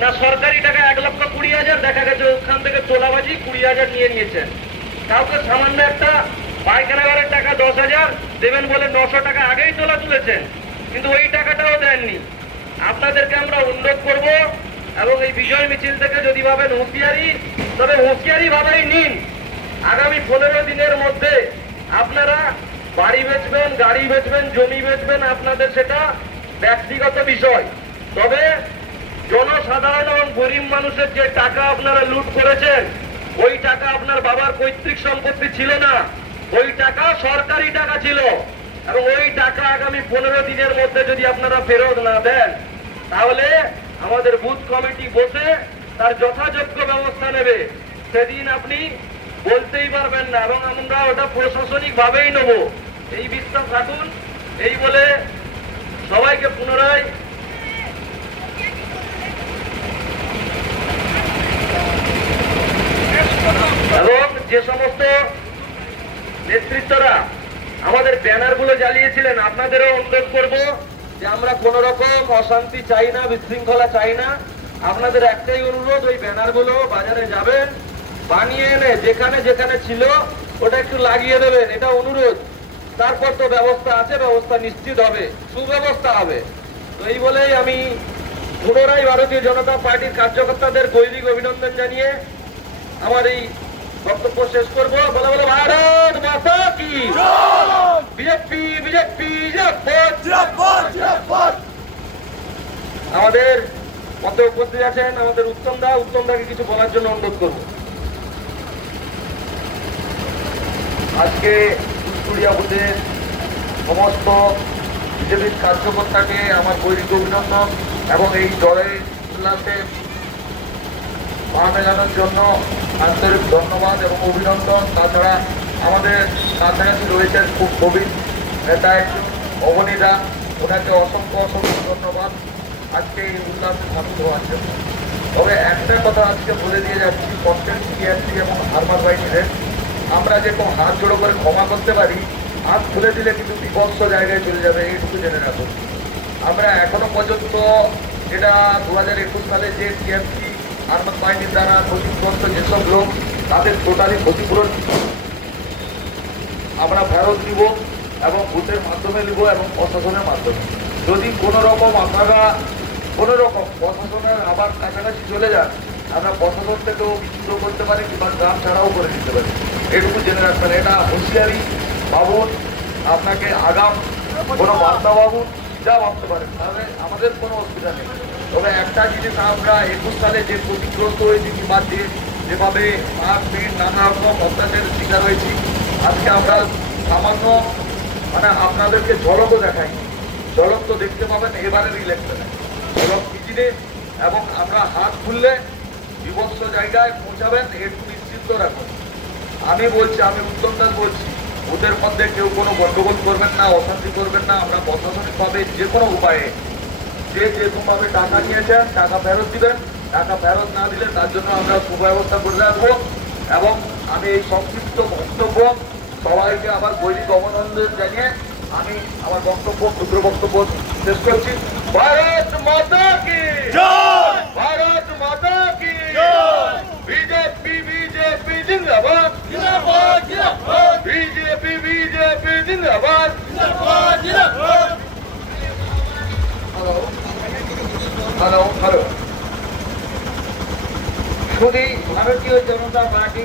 না সরকারি টাকা 1,20,000, দেখা গেছে ওখান থেকে তোলাবাজি 20,000 নিয়ে নিয়েছেন। কাউকে সামান্য একটা পায়খানা ঘরের টাকা 10,000 দেবেন বলে 900 টাকা আগেই তুলেছেন, কিন্তু ওই টাকাটাও দেননি। আপনাদেরকে আমরা অনুরোধ করব, এবং এই বিজয় মিছিল থেকে যদি ভাবেন হুঁশিয়ারি, তবে হুঁশিয়ারি ভাবেই নিন। আগামী 15 দিনের মধ্যে আপনারা বাড়ি বেচবেন, গাড়ি বেচবেন, জমি বেচবেন, আপনাদের সেটা ব্যক্তিগত বিষয়। তবে জনসাধারণ এবং গরিব মানুষের যে টাকা আপনারা লুট করেছেন, ওই টাকা আপনার বাবার পৈতৃক সম্পত্তি ছিল না, ওই টাকা সরকারি টাকা ছিল। এবং ওই টাকা আগামী 15 দিনের মধ্যে যদি আপনারা ফেরত না দেন, তাহলে আমাদের বুথ কমিটি বসে তার যথাযোগ্য ব্যবস্থা নেবে। সেদিন আপনি বলতেই পারবেন না, এবং আমরা ওটা প্রশাসনিক ভাবেই নেব, এই বিশ্বাস রাখুন। এই বলে সবাইকে পুনরায় এবং যে সমস্ত নেতৃত্বরা আমাদের ব্যানারগুলো জ্বালিয়েছিলেন, আপনাদেরও অনুরোধ করব যে আমরা কোন রকম অশান্তি চাই না, বিশৃঙ্খলা চাই না। আপনাদের একটাই অনুরোধ, ওই ব্যানারগুলো বাজারে যাবেন, বানিয়ে এনে যেখানে যেখানে ছিল ওটা একটু লাগিয়ে দেবেন, এটা অনুরোধ। তারপর তো ব্যবস্থা আছে, ব্যবস্থা নিশ্চিত হবে, সুব্যবস্থা হবে। তো এই বলেই আমি পুনরায় ভারতীয় জনতা পার্টির কার্যকর্তাদের গৈরিক অভিনন্দন জানিয়ে আমার এই বক্তব্য শেষ করব। বলে বলে ভারত মাতা কি, বিজেপি বিজেপি জিন্দাবাদ। আমাদের মধ্যে উপস্থিত আছেন আমাদের উত্তমদাকে কিছু বলার জন্য অনুরোধ করব। আজকে চুচুড়িয়া বুথের সমস্ত বিজেপির কার্যকর্তাকে আমার গৈরিক অভিনন্দন এবং এই দলের উল্লাসে পা মেলানোর জন্য আন্তরিক ধন্যবাদ এবং অভিনন্দন। তাছাড়া আমাদের কাছাকাছি রয়েছেন খুব গভীর নেতা একজন অবনীদা, ওনাকে অসংখ্য অসংখ্য ধন্যবাদ আজকে এই উল্লাসে সামিল হওয়ার জন্য। তবে একটা কথা আজকে বলে দিয়ে যাচ্ছি, কন্টেন্ট টিআরসি এবং হারমার বাহিনীদের আমরা যেরকম হাত জোড়ো করে ক্ষমা করতে পারি, হাত খুলে দিলে কিন্তু বিভৎস জায়গায় চলে যাবে, এইটুকু জেনে রাখুন। আমরা এখনো পর্যন্ত যেটা 2021 সালে যে টিআরসি হারমার বাহিনীর দ্বারা ক্ষতিগ্রস্ত যেসব লোক, তাদের টোটালি ক্ষতিপূরণ আমরা ফেরত দিব এবং বুথের মাধ্যমে নিব এবং প্রশাসনের মাধ্যমে। যদি কোনো রকম আপনারা কোনো রকম প্রশাসনের আবার কাছাকাছি চলে যান, আমরা প্রশাসন থেকেও বিচ্যুত করতে পারি কিংবা গ্রাম ছাড়াও করে দিতে পারি, এটুকু জেনে রাখবেন। এটা হুঁশিয়ারি ভাবুন, আপনাকে আগাম কোনো বার্তা ভাবুন, যা ভাবতে পারেন, তাহলে আমাদের কোনো অসুবিধা নেই। তবে একটা জিনিস, আমরা 21 সালে যে ক্ষতিগ্রস্ত হয়েছি কিংবা যেভাবে মারপিট নানা রকম অত্যাচারের শিকার হয়েছি, আজকে আমরা সামান্য আপনাদেরকে ঝলকও দেখাই। ঝলক তো দেখতে পাবেন এবারের ইলেকশনে, ঝলক কি জিনিস, এবং আমরা হাত খুললে বিভৎস জায়গায় পৌঁছাবেন, একটু নিশ্চিত রাখুন। আমি বলছি, আমি উত্তম দাস বলছি, ওদের মধ্যে কেউ কোনো গণ্ডগোল করবেন না, অশান্তি করবেন না। আমরা প্রশাসনিকভাবে যে কোনো উপায়ে যে যেরকমভাবে টাকা নিয়েছেন টাকা ফেরত দিবেন, টাকা ফেরত না দিলে তার জন্য আমরা সুব্যবস্থা করে রাখবো। এবং আমি এই সংক্ষিপ্ত বক্তব্য সবাইকে আবার গৈরিক অভিনন্দন জানিয়ে আমি আমার ক্ষুদ্র বক্তব্য শেষ করছি। ভারত মাতা কি জয়, ভারত মাতা কি জয়, বিজেপি বিজেপি জিন্দাবাদ, বিজেপি বিজেপি জিন্দাবাদ। হ্যালো হ্যালো, শুধু ভারতীয় জনতা পার্টি